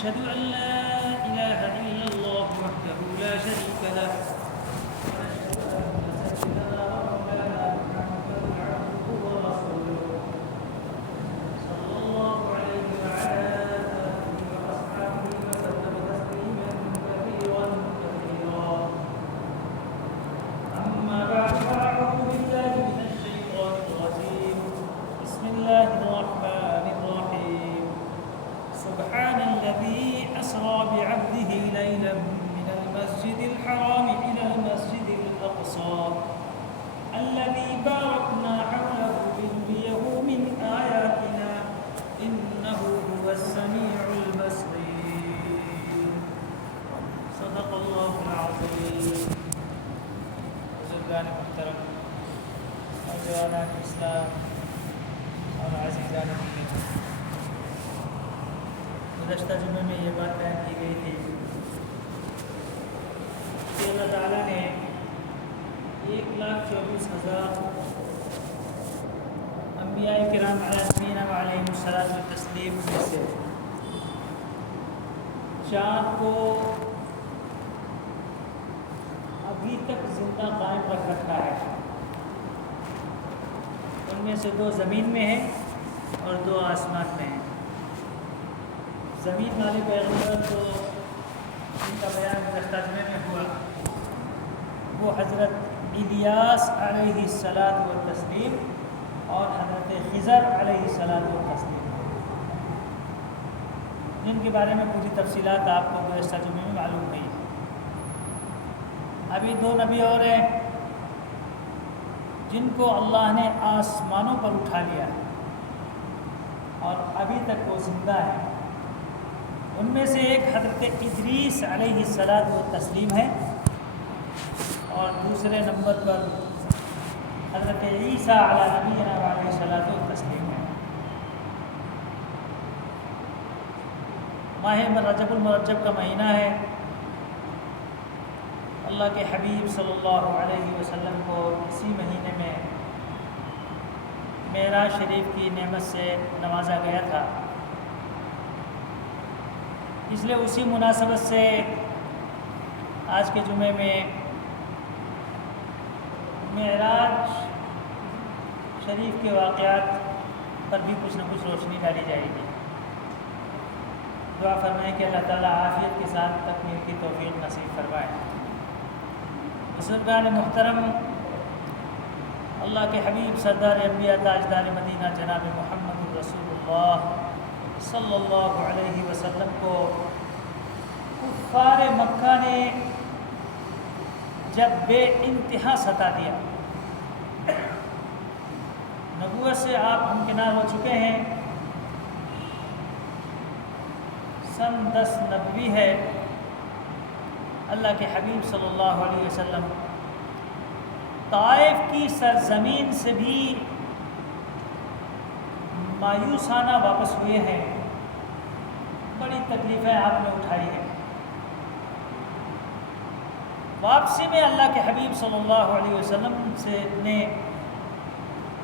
أشهد أن لا إله إلا الله وحده لا شريك له ونشهد أن سيدنا ومولانا محمدا عبده ورسوله صلى الله عليه وعلى آله وأصحابه وسلم تسليما كثيرا كثيرا. أما بعد فأعوذ بالله من الشيطان الرجيم. بسم الله الرحمن الرحيم. سبحان الذي أسرى بعبده ليلا من المسجد الحرام إلى المسجد الأقصى الذي باركنا حوله لنريه من آياتنا إنه هو السميع البصير. صدق الله العظيم. بزرگان محترم، نوجوانان اسلام اور عزیزان دین، گزشتہ جمعے میں یہ بات بیان کی گئی تھی کہ اللہ تعالیٰ نے 1,24,000 انبیاء کرام علیہم الصلاۃ والتسلیم میں سے چار کو ابھی تک زندہ قائم رکھ رکھا ہے. ان میں سے 2 زمین میں ہیں اور 2 آسمان میں ہیں. زمین والے پیغمبر تو ان کا بیان گزشتہ جمعے میں ہوا، وہ حضرت الیاس علیہ الصلاۃ والتسلیم اور حضرت خضر علیہ الصلاۃ والتسلیم، جن کے بارے میں پوری تفصیلات آپ کو گزشتہ جمعے میں معلوم ہوئی. ابھی 2 نبی اور ہیں جن کو اللہ نے آسمانوں پر اٹھا لیا اور ابھی تک وہ زندہ ہیں. ان میں سے ایک حضرت ادریس علیہ الصلاۃ والتسلیم ہے اور دوسرے نمبر پر حضرت عیسیٰ علی نبینا علیہ الصلاۃ والتسلیم ہے. ماہ رجب المرجب کا مہینہ ہے. اللہ کے حبیب صلی اللہ علیہ وسلم کو اسی مہینے میں معراج شریف کی نعمت سے نوازا گیا تھا. اس لیے اسی مناسبت سے آج کے جمعے میں معراج شریف کے واقعات پر بھی کچھ نہ کچھ روشنی ڈالی جائے گی. دعا فرمائیں کہ اللہ تعالیٰ عافیت کے ساتھ تکمیل کی توفیق نصیب فرمائے. بزرگان محترم، اللہ کے حبیب سردار انبیاء تاجدار مدینہ جناب محمد رسول اللہ صلی اللہ علیہ وسلم کو کفار مکہ نے جب بے انتہا ستا دیا، نبوت سے آپ ہمکنار ہو چکے ہیں. سن 10 نبوی ہے. اللہ کے حبیب صلی اللہ علیہ وسلم طائف کی سرزمین سے بھی مایوسانہ واپس ہوئے ہیں. بڑی تکلیفیں آپ نے اٹھائی ہیں. واپسی میں اللہ کے حبیب صلی اللہ علیہ وسلم سے نے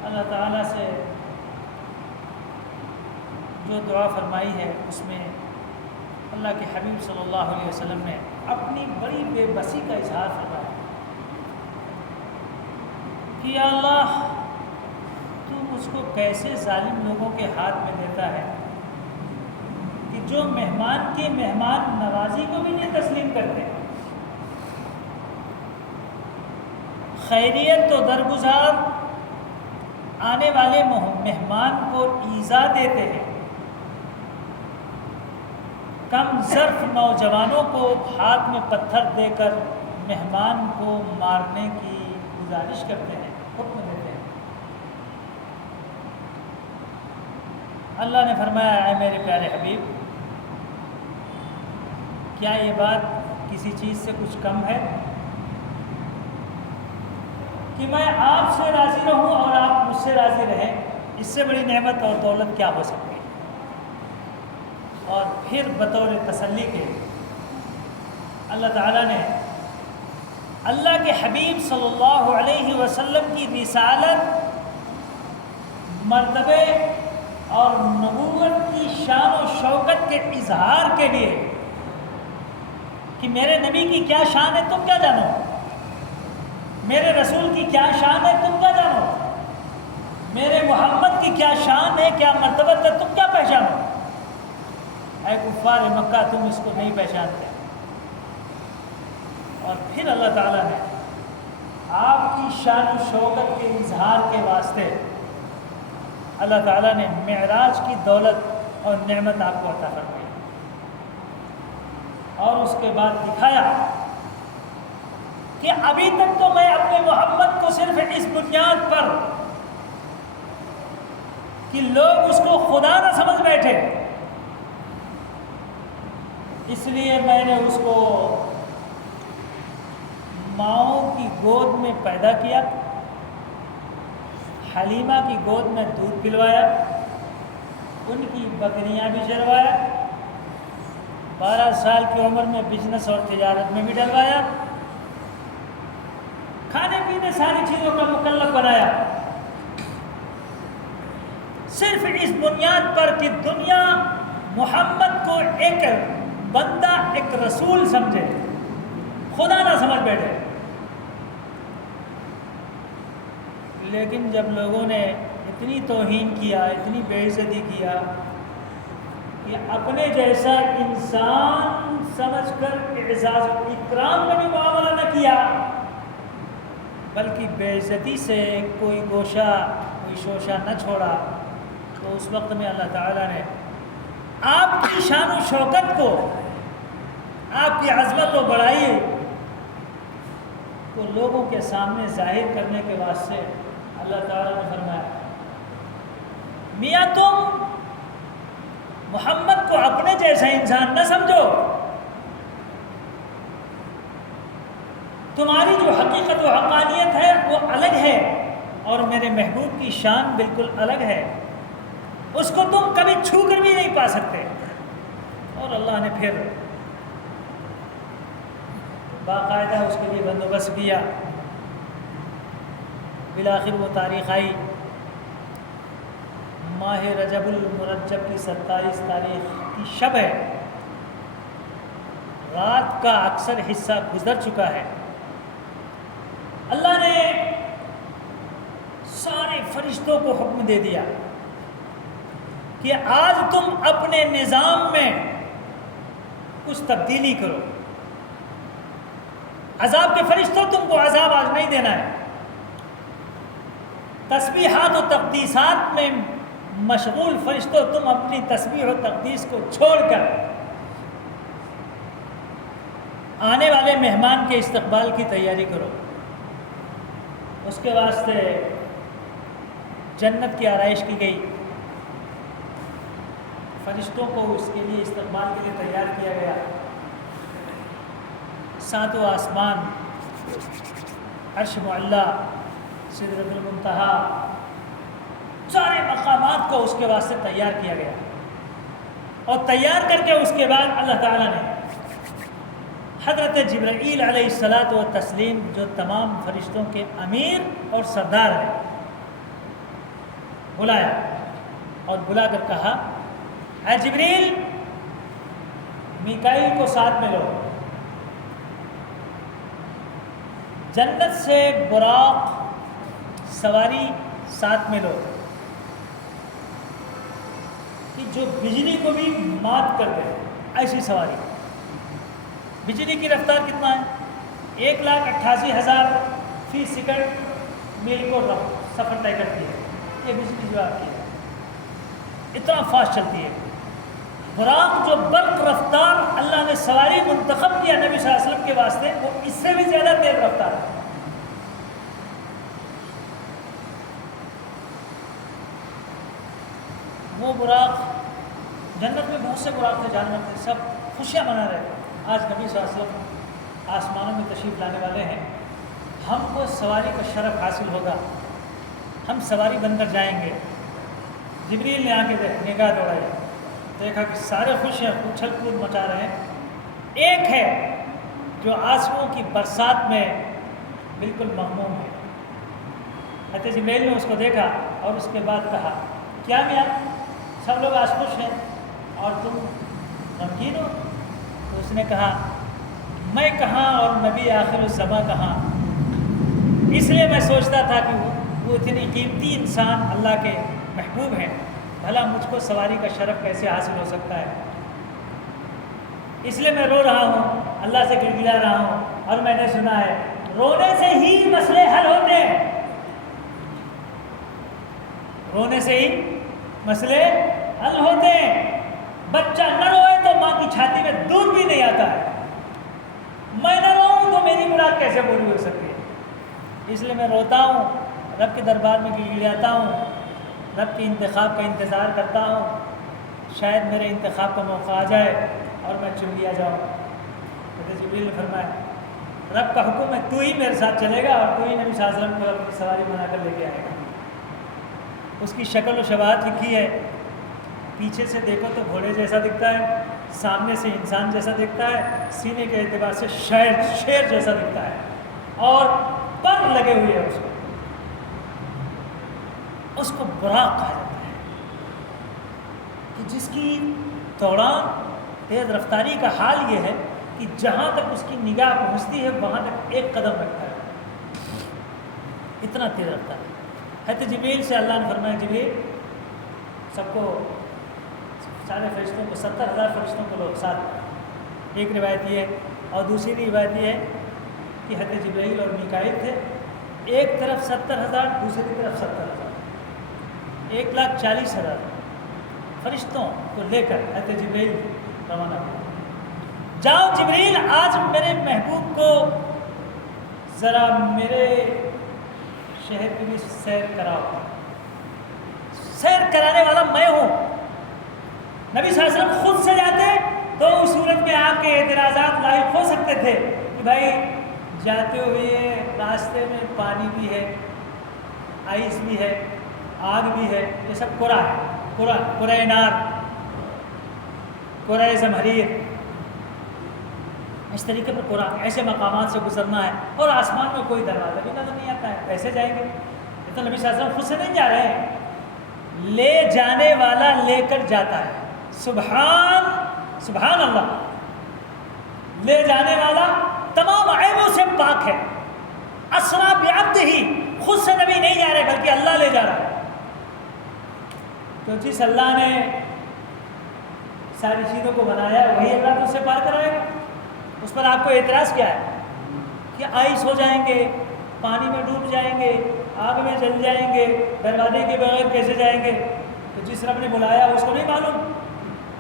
اللہ تعالیٰ سے جو دعا فرمائی ہے، اس میں اللہ کے حبیب صلی اللہ علیہ وسلم نے اپنی بڑی بے بسی کا اظہار فرمایا کہ یا اللہ، تو مجھ کو کیسے ظالم لوگوں کے ہاتھ میں دیتا ہے کہ جو مہمان کی مہمان نوازی کو بھی نہیں تسلیم کرتے، خیریت تو درگزار، آنے والے مہمان کو ایذا دیتے ہیں، کم ظرف نوجوانوں کو ہاتھ میں پتھر دے کر مہمان کو مارنے کی گزارش کرتے ہیں، حکم دیتے ہیں. اللہ نے فرمایا، اے میرے پیارے حبیب، کیا یہ بات کسی چیز سے کچھ کم ہے کہ میں آپ سے راضی رہوں اور آپ مجھ سے راضی رہیں؟ اس سے بڑی نعمت اور دولت کیا ہو سکتی ہے؟ اور پھر بطور تسلی کے اللہ تعالیٰ نے اللہ کے حبیب صلی اللہ علیہ وسلم کی رسالت مرتبے اور نبوت کی شان و شوکت کے اظہار کے لیے کہ میرے نبی کی کیا شان ہے تم کیا جانو، میرے رسول کی کیا شان ہے تم کیا جانو، میرے محمد کی کیا شان ہے کیا مرتبت ہے تم کیا پہچانو، اے کفار مکہ تم اس کو نہیں پہچانتے۔ اور پھر اللہ تعالیٰ نے آپ کی شان و شوکت کے اظہار کے واسطے اللہ تعالیٰ نے معراج کی دولت اور نعمت آپ کو عطا فرمائی، اور اس کے بعد دکھایا کہ ابھی تک تو میں اپنے محمد کو صرف اس بنیاد پر کہ لوگ اس کو خدا نہ سمجھ بیٹھے، اس لیے میں نے اس کو ماؤں کی گود میں پیدا کیا، حلیمہ کی گود میں دودھ پلوایا، ان کی بکریاں بھی چروایا، 12 سال کی عمر میں بزنس اور تجارت میں بھی ڈلوایا، کھانے پینے ساری چیزوں کا مکلف بنایا، صرف اس بنیاد پر کہ دنیا محمد کو ایک بندہ ایک رسول سمجھے، خدا نہ سمجھ بیٹھے۔ لیکن جب لوگوں نے اتنی توہین کیا، اتنی بے عزتی کیا کہ اپنے جیسا انسان سمجھ کر اعزاز و اکرام میں بھی معاملہ نہ کیا، بلکہ بے عزتی سے کوئی گوشہ کوئی شوشہ نہ چھوڑا، تو اس وقت میں اللہ تعالیٰ نے آپ کی شان و شوکت کو، آپ کی عظمت و بڑائی کو لوگوں کے سامنے ظاہر کرنے کے واسطے اللہ تعالیٰ نے فرمایا، میاں تم محمد کو اپنے جیسا انسان نہ سمجھو، تمہاری جو حقیقت و حقانیت ہے وہ الگ ہے، اور میرے محبوب کی شان بالکل الگ ہے، اس کو تم کبھی چھو کر بھی نہیں پا سکتے۔ اور اللہ نے پھر باقاعدہ اس کے لیے بندوبست کیا، بالآخر وہ تاریخ آئی، ماہ رجب المرجب کی 27 تاریخ کی شب ہے، رات کا اکثر حصہ گزر چکا ہے، اللہ نے سارے فرشتوں کو حکم دے دیا کہ آج تم اپنے نظام میں کچھ تبدیلی کرو، عذاب کے فرشتوں تم کو عذاب آج نہیں دینا ہے، تسبیحات و تقدیسات میں مشغول فرشتوں تم اپنی تسبیح و تقدیس کو چھوڑ کر آنے والے مہمان کے استقبال کی تیاری کرو، اس کے واسطے جنت کی آرائش کی گئی، فرشتوں کو اس کے لیے استقبال کے لیے تیار کیا گیا، ساتوں آسمان، عرش معلی، سدرۃ المنتہا، سارے مقامات کو اس کے واسطے تیار کیا گیا، اور تیار کر کے اس کے بعد اللہ تعالیٰ نے حضرت جبرائیل علیہ الصلاۃ والتسلیم جو تمام فرشتوں کے امیر اور سردار ہیں بلایا، اور بلا کر کہا، اے جبریل میکائیل کو ساتھ میں لو، جنت سے براق سواری ساتھ میں لو کہ جو بجلی کو بھی مات کر دے، ایسی سواری۔ بجلی کی رفتار کتنا ہے؟ 1,88,000 فی سیکنڈ میل کو سفر طے کرتی ہے، یہ بجلی جو آپ کی ہے اتنا فاسٹ چلتی ہے۔ براق جو برق رفتار اللہ نے سواری منتخب کیا نبی صلی اللہ علیہ وسلم کے واسطے، وہ اس سے بھی زیادہ تیز رفتار ہے۔ وہ براق، جنت میں بہت سے براق تھے، جانور تھے، سب خوشیاں منا رہے تھے۔ آج نبی صلی اللہ علیہ وسلم آسمانوں میں تشریف لانے والے ہیں، ہم کو سواری کا شرف حاصل ہوگا، ہم سواری بن کر جائیں گے۔ جبریل نے آ کے نگاہ دوڑائی، دیکھا کہ سارے خوش ہیں، اچھل کود مچا رہے ہیں، ایک ہے جو آنسوؤں کی برسات میں بالکل مغموم ہے۔ حضرت جبریل نے اس کو دیکھا اور اس کے بعد کہا، کیا میاں سب لوگ آج خوش ہیں اور تم غمگین ہو؟ تو اس نے کہا میں کہاں اور نبی آخر الزماں کہاں، اس لیے میں سوچتا تھا کہ وہ اتنی قیمتی انسان اللہ کے محبوب ہیں، بھلا مجھ کو سواری کا شرف کیسے حاصل ہو سکتا ہے، اس لیے میں رو رہا ہوں، اللہ سے گڑگڑا رہا ہوں۔ اور میں نے سنا ہے رونے سے ہی مسئلے حل ہوتے ہیں، رونے سے ہی مسئلے حل ہوتے ہیں۔ بچہ نہ روئے تو ماں کی چھاتی میں دودھ بھی نہیں آتا ہے، میں نہ روؤں تو میری مراد کیسے پوری ہو سکتی ہے؟ اس لیے میں روتا ہوں، رب کے دربار میں گڑگڑاتا ہوں، رب کے انتخاب کا انتظار کرتا ہوں، شاید میرے انتخاب کا موقع آ جائے اور میں چن لیا جاؤں۔ حضرت جبریل نے فرمایا رب کا حکم ہے تو ہی میرے ساتھ چلے گا اور تو ہی نبی صلی اللہ علیہ وسلم کو اپنی سواری بنا کر لے کے آئے گا۔ اس کی شکل و شباہت لکھی ہے، پیچھے سے دیکھو تو گھوڑے جیسا دکھتا ہے، سامنے سے انسان جیسا دکھتا ہے، سینے کے اعتبار سے شیر جیسا دکھتا ہے، اور پر لگے ہوئے ہیں اس کو براق کہا جاتا ہے، کہ جس کی دوڑان تیز رفتاری کا حال یہ ہے کہ جہاں تک اس کی نگاہ پہنچتی ہے وہاں تک ایک قدم رکھتا ہے، اتنا تیز رفتار ہے۔ حضرت جبریل سے اللہ نے فرمایا جبریل سب کو، سارے فرشتوں کو، 70,000 فرشتوں کو لوگ ساتھ، ایک روایت یہ ہے، اور دوسری روایت یہ ہے کہ حضرت جبریل اور میکائیل تھے، ایک طرف 70,000 دوسری طرف 70,000، 1,40,000 فرشتوں کو لے کر حضرت جبریل روانہ ہوا۔ جاؤ جبریل آج میرے محبوب کو ذرا میرے شہر کی بھی سیر کراؤ، سیر کرانے والا میں ہوں۔ نبی صلی اللہ علیہ وسلم خود سے جاتے تو اس صورت میں آپ کے اعتراضات لاحق ہو سکتے تھے کہ بھائی جاتے ہوئے راستے میں پانی بھی ہے، آئس بھی ہے، آگ بھی ہے، یہ سب قرا ہے، قرہ نار، قرہ زمہریر، اس طریقے پر قرآن ایسے مقامات سے گزرنا ہے، اور آسمان میں کوئی دروازہ بھی نظر نہیں آتا ہے، کیسے جائیں گے؟ یہ تو نبی صلی اللہ علیہ وسلم خود سے نہیں جا رہے ہیں، لے جانے والا لے کر جاتا ہے۔ سبحان اللہ، لے جانے والا تمام عیبوں سے پاک ہے۔ اسرا بعبدہ، خود سے نبی نہیں جا رہے بلکہ اللہ لے جا رہا ہے۔ تو جس اللہ نے ساری چیزوں کو بنایا ہے وہی اللہ تو اس سے پار کرائے گا۔ اس پر آپ کو اعتراض کیا ہے کہ آئس ہو جائیں گے، پانی میں ڈوب جائیں گے، آگ میں جل جائیں گے، دروازے کے بغیر کیسے جائیں گے؟ تو جس رب نے بلایا اس کو نہیں معلوم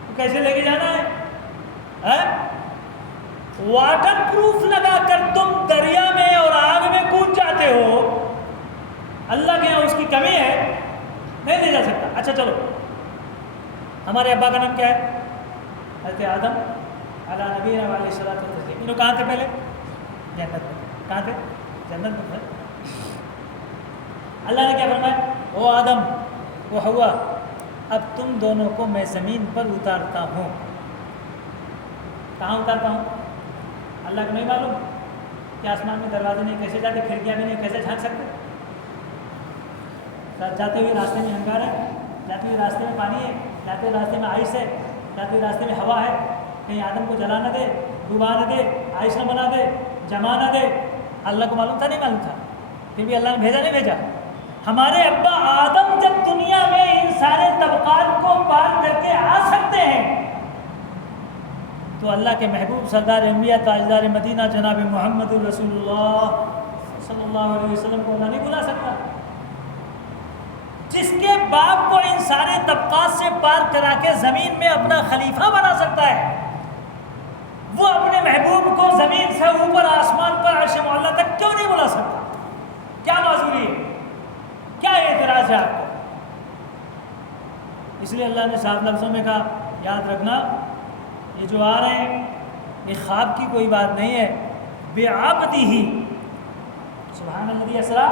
تو کیسے لے کے جانا ہے؟ واٹر پروف لگا کر تم دریا میں اور آگ میں کود جاتے ہو، اللہ کے یہاں اس کی کمی ہے، نہیں لے جا سکتا۔ اچھا چلو، ہمارے ابا کا نام کیا ہے؟ حضرت آدم علیہ نبی علیہ الصلوۃ والتسلیم۔ انہوں کہاں تھے پہلے؟ جنت میں۔ کہاں تھے؟ جنت میں۔ اللہ نے کیا فرمایا؟ او آدم و حوا، اب تم دونوں کو میں زمین پر اتارتا ہوں۔ کہاں اتارتا ہوں؟ اللہ کو نہیں معلوم کہ آسمان میں دروازے نہیں، کیسے جاتے، کھڑکیاں بھی نہیں، کیسے جھانک سکتے؟ جاتے ہوئے راستے میں انگار ہے، جاتے ہوئے راستے میں پانی ہے، جاتے ہوئے راستے میں آئس ہے، جاتے ہوئے راستے میں ہوا ہے، کہیں آدم کو جلا نہ دے، ڈبا نہ دے، آئس نہ بنا دے، جما نہ دے۔ اللہ کو معلوم تھا نہیں معلوم تھا؟ پھر بھی اللہ نے بھیجا نہیں بھیجا؟ ہمارے ابا آدم جب دنیا میں ان سارے طبقات کو پار کر کے آ سکتے ہیں تو اللہ کے محبوب سردار انبیاء تاجدار مدینہ جناب محمد رسول اللہ صلی اللہ علیہ وسلم کو اللہ نہیں بلا سکتا؟ جس کے باپ کو ان سارے طبقات سے پار کرا کے زمین میں اپنا خلیفہ بنا سکتا ہے، وہ اپنے محبوب کو زمین سے اوپر آسمان پر عرش معلیٰ تک کیوں نہیں بلا سکتا؟ کیا معذوری ہے؟ کیا اعتراض ہے آپ کو؟ اس لیے اللہ نے صاف لفظوں میں کہا، یاد رکھنا یہ جو آ رہے ہیں یہ خواب کی کوئی بات نہیں ہے۔ بعبدہ، سبحان الذی اسریٰ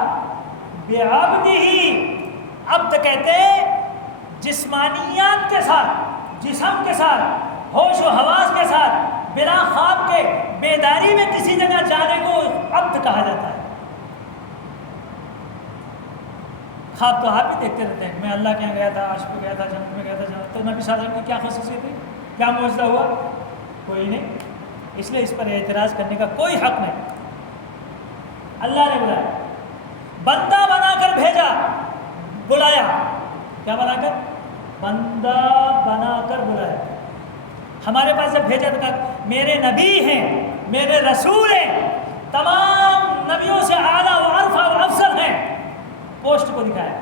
بعبدہ، عبد کہتے ہیں جسمانیات کے ساتھ، جسم کے ساتھ، ہوش و حواس کے ساتھ، بلا خواب کے بیداری میں کسی جگہ جانے کو عبد کہا جاتا ہے۔ خواب تو آپ بھی دیکھتے رہتے ہیں، میں اللہ کے یہاں گیا تھا، عرش پہ گیا تھا، جنت میں گیا تھا، جنت، تو نبی صلی اللہ علیہ وسلم کی کیا خصوصیت تھی، کیا معجزہ ہوا؟ کوئی نہیں. اس لیے اس پر اعتراض کرنے کا کوئی حق نہیں. اللہ نے بلایا، بندہ بنا کر بھیجا، بلایا. کیا بنا کر؟ بندہ بنا کر بلایا. ہمارے پاس جب بھیجا تو کہا میرے نبی ہیں، میرے رسول ہیں، تمام نبیوں سے اعلیٰ و ارفع و افضل ہیں. پوسٹ کو دکھایا،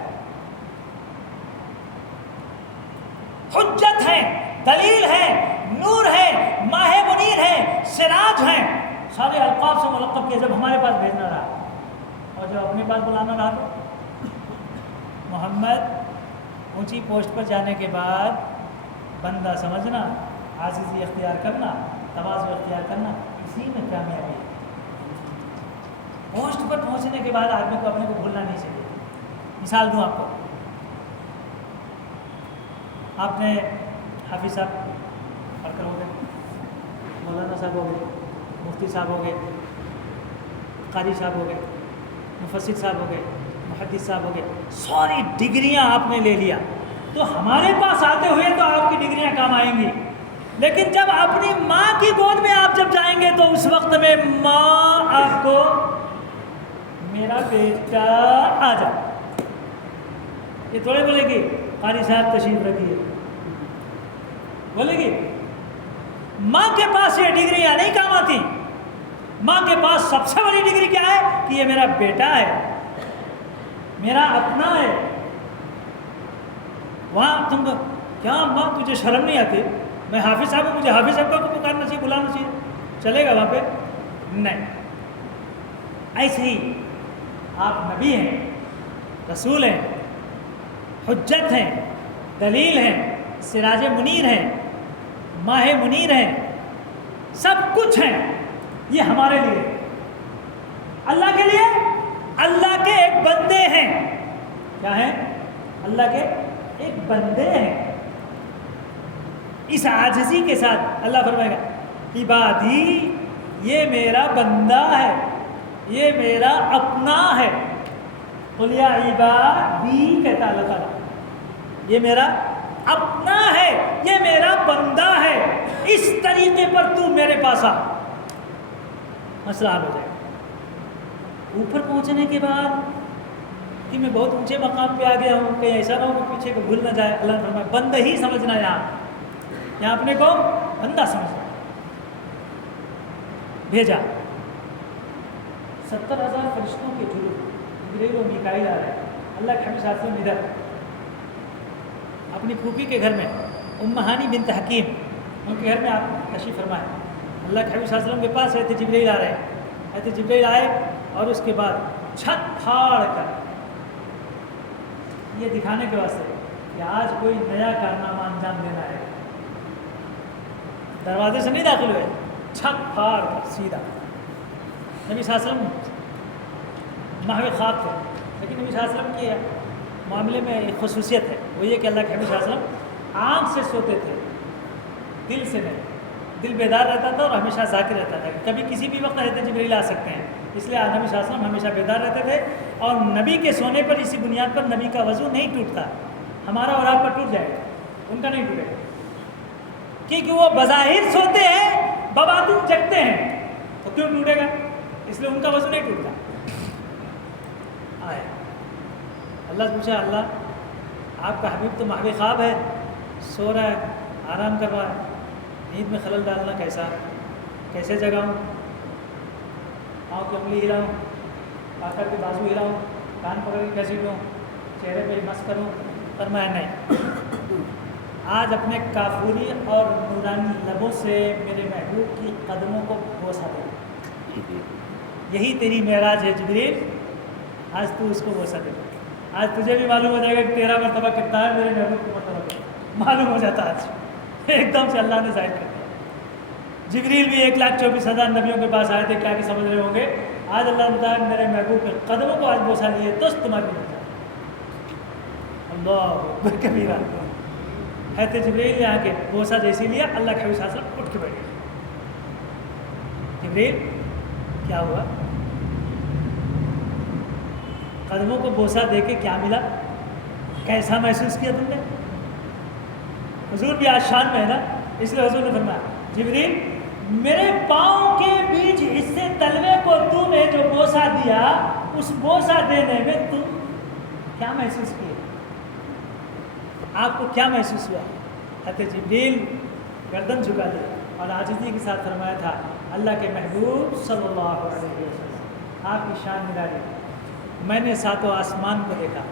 حجت ہے، دلیل ہے، نور ہے، ماہ منیر ہے، سراج ہیں، سارے القاب سے ملقب کیا. جب ہمارے پاس بھیجنا رہا اور جب اپنے پاس بلانا رہا تو محمد اونچی پوسٹ پر جانے کے بعد بندہ سمجھنا، عاجزی اختیار کرنا، تواضع اختیار کرنا، اسی میں کامیابی ہے. پوسٹ پر پہنچنے کے بعد آدمی کو اپنے کو بھولنا نہیں چاہیے. مثال دوں آپ کو، آپ نے حافظ صاحب پڑھ کر ہو گئے، مولانا صاحب ہو گئے، مفتی صاحب ہو گئے، قاری صاحب ہو گئے، مفسر صاحب ہو گئے، محدث صاحب ہو گئے، ساری ڈگریاں آپ نے لے لیا. تو ہمارے پاس آتے ہوئے تو آپ کی ڈگریاں کام آئیں گی، لیکن جب اپنی ماں کی گود میں آپ جب جائیں گے تو اس وقت میں ماں آپ کو میرا بیٹا آ جا، یہ تھوڑے بولے گی قاری صاحب تشریف رکھیے، بولے گی. ماں کے پاس یہ ڈگریاں نہیں کام آتی. ماں کے پاس سب سے بڑی ڈگری کیا ہے کہ یہ میرا بیٹا ہے، میرا اپنا ہے. وہاں تم کو کیا ماں تجھے شرم نہیں آتی؟ میں حافظ صاحب کو، مجھے حافظ صاحب کو پکارنا چاہیے، بلانا چاہیے، چلے گا وہاں پہ؟ نہیں. ایسے ہی آپ نبی ہیں، رسول ہیں، حجت ہیں، دلیل ہیں، سراج منیر ہیں، ماہ منیر ہیں، سب کچھ ہیں. یہ ہمارے لیے، اللہ کے لیے، اللہ کے ایک بندے ہیں. کیا ہیں؟ اللہ کے ایک بندے ہیں. اس عاجزی کے ساتھ اللہ فرمائے گا عبادی، یہ میرا بندہ ہے، یہ میرا اپنا ہے. قل یا عبادی کہتا اللہ تعالیٰ، یہ میرا اپنا ہے، یہ میرا بندہ ہے. اس طریقے پر تو میرے پاس آ، مسئلہ حل ہو جائے گا. اوپر پہنچنے کے بعد کہ میں بہت اونچے مقام پہ آ گیا ہوں، کہیں ایسا نہ ہو کہ پیچھے کو بھول نہ جائے. اللہ نے فرمایا بندہ ہی سمجھنا، یہاں اپنے کو بندہ سمجھنا. بھیجا 70,000 فرشتوں کے جنود، جبریل و میکائیل آ رہے ہیں. اللہ کے حبیب صلی اللہ علیہ وسلم ادھر اپنی پھوپھی کے گھر میں، ام ہانی بنت حکیم، ان کے گھر میں آپ تشریف فرمائے. اللہ کے حبیب صلی اللہ علیہ وسلم کے پاس رہتے جبریل آ رہے ہیں. رہتے جبریل آئے اور اس کے بعد چھت پھاڑ کر یہ دکھانے کے واسطے کہ آج کوئی نیا کارنامہ انجام دینا ہے. دروازے سے نہیں داخل ہوئے، چھت پھاڑ کر سیدھا. نبی صلی اللہ علیہ وسلم محو خواب تھے، لیکن نبی صلی اللہ علیہ وسلم کے معاملے میں ایک خصوصیت ہے، وہ یہ کہ اللہ کے حبیب صلی اللہ علیہ وسلم آنکھ سے سوتے تھے، دل سے نہیں. دل بیدار رہتا تھا اور ہمیشہ ذاکر رہتا تھا. کبھی کسی بھی وقت حضرت جبریل آ سکتے ہیں، اس لیے نبی صلی اللہ علیہ وسلم ہمیشہ بیدار رہتے تھے. اور نبی کے سونے پر اسی بنیاد پر نبی کا وضو نہیں ٹوٹتا. ہمارا اور آپ کا ٹوٹ جائے گا، ان کا نہیں ٹوٹے گا، کیونکہ وہ بظاہر سوتے ہیں، بباطن جگتے ہیں. تو کیوں ٹوٹے گا؟ اس لیے ان کا وضو نہیں ٹوٹتا. آئے اللہ سے پوچھا، اللہ آپ کا حبیب تو محو خواب ہے، سو رہا ہے، آرام کر رہا ہے، نیند میں خلل ڈالنا کیسے جگاؤں؟ پاؤں کی انگلی ہلاؤں، پاکر کے بازو ہلاؤں، کان پکڑ کے کیسے لوں، چہرے پہ مس کروں؟ فرمایا نہیں، آج اپنے کافوری اور نورانی لبوں سے میرے محبوب کی قدموں کو بوسہ دے. یہی تیری معراج ہے جبریل، آج تو اس کو بوسہ دے. آج تجھے بھی معلوم ہو جائے گا کہ تیرا مرتبہ کتنا ہے، میرے محبوب کا مرتبہ معلوم ہو جاتا ہے. آج ایک دم سے اللہ نے ظاہر کر دیا. جبریل بھی 1,24,000 نبیوں کے پاس آئے تھے، کیا کہ سمجھ رہے ہوں گے. آج اللہ نے بتایا میرے محبوب کے قدموں کو آج بوسہ لیے تو تمہاری مرتبہ. اللہ اکبر کبیرہ. حضرت جبریل یہاں کے بوسہ جیسی لیا، اللہ کے حبیب صلی اللہ علیہ وسلم اٹھ کے بیٹھ گئے. جبریل کیا ہوا؟ قدموں کو بوسہ دے کے کیا ملا؟ کیسا محسوس کیا تم نے؟ حضور بھی آج شان میں ہے نا، اس لیے حضور نے فرمایا جبریل میرے پاؤں کے بیچ حصے تلوے کو تو نے جو بوسہ دیا، اس بوسہ دینے میں تم کیا محسوس کیے؟ آپ کو کیا محسوس ہوا؟ حضرت جبریل گردن جھکا دیا اور عاجزی کے ساتھ فرمایا تھا اللہ کے محبوب صلی اللہ علیہ وسلم آپ کی شان نرالی، میں نے ساتوں آسمان کو دیکھا،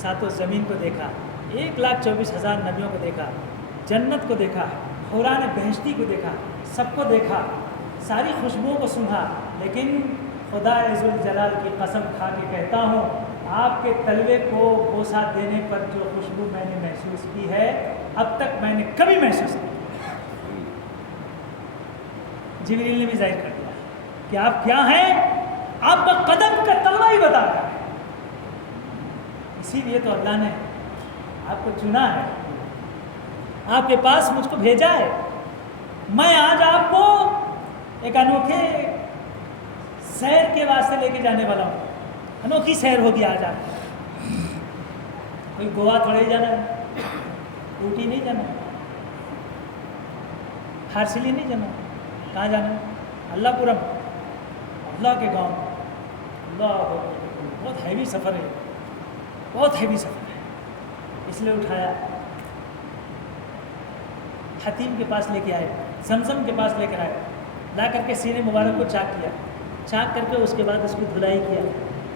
ساتوں زمین کو دیکھا، 1,24,000 نبیوں کو دیکھا، جنت کو دیکھا، حوران بہشتی کو دیکھا، سب کو دیکھا، ساری خوشبوؤں کو سنا، لیکن خدا عزوالجلال کی قسم کھا کے کہتا ہوں آپ کے تلوے کو بوسہ دینے پر جو خوشبو میں نے محسوس کی ہے اب تک میں نے کبھی محسوس نہیں کی۔ جبریل نے بھی ظاہر کر دیا کہ آپ کیا ہیں، آپ کا قدم کا تلوہ ہی بتا رہا ہے۔ اسی لیے تو اللہ نے آپ کو چنا ہے، آپ کے پاس مجھ کو بھیجا ہے۔ میں آج آپ کو ایک انوکھے سیر کے واسطے لے کے جانے والا ہوں۔ انوکھی سیر ہوگی آج آپ کو۔ کوئی گوا تھوڑے ہی جانا ہے، اوٹی نہیں جانا، ہارسلی نہیں جانا، کہاں جانا ہے؟ اللہ پورم، اللہ کے گاؤں۔ اللہ بہت ہیوی سفر ہے، بہت ہیوی سفر ہے، اس لیے اٹھایا، حتیم کے پاس لے کے آئے، زمزم کے پاس لے کر آئے، لا کر کے سینے مبارک کو چاک کیا، چاک کر کے اس کے بعد اس کی دھلائی کیا۔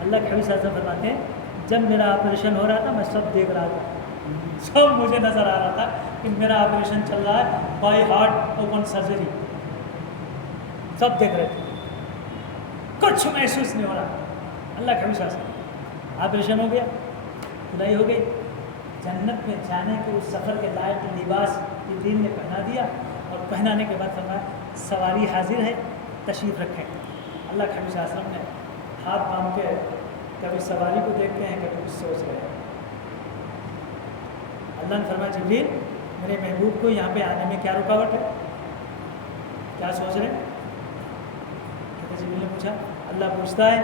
اللہ کے حبیب صلی اللہ علیہ وسلم فرماتے ہیں جب میرا آپریشن ہو رہا تھا میں سب دیکھ رہا تھا، سب مجھے نظر آ رہا تھا کہ میرا آپریشن چل رہا ہے، بائی ہارٹ اوپن سرجری، سب دیکھ رہے تھے، کچھ محسوس نہیں ہو رہا۔ اللہ کے حبیب صلی اللہ علیہ وسلم آپریشن ہو گیا، دھلائی ہو گئی، جنت میں جانے کے اس سفر کے لائق لباس جبریل نے پہنا دیا، اور پہنانے کے بعد فرمایا سواری حاضر ہے، تشریف رکھیں۔ اللہ کے حبیب صلی اللہ علیہ وسلم نے ہاتھ باندھ کے کبھی سواری کو دیکھتے ہیں، کبھی کچھ سوچ رہے ہیں۔ اللہ نے فرمایا جبریل میرے محبوب کو یہاں پہ آنے میں کیا رکاوٹ ہے، کیا سوچ رہے ہیں؟ جبریل نے پوچھا، اللہ پوچھتا ہے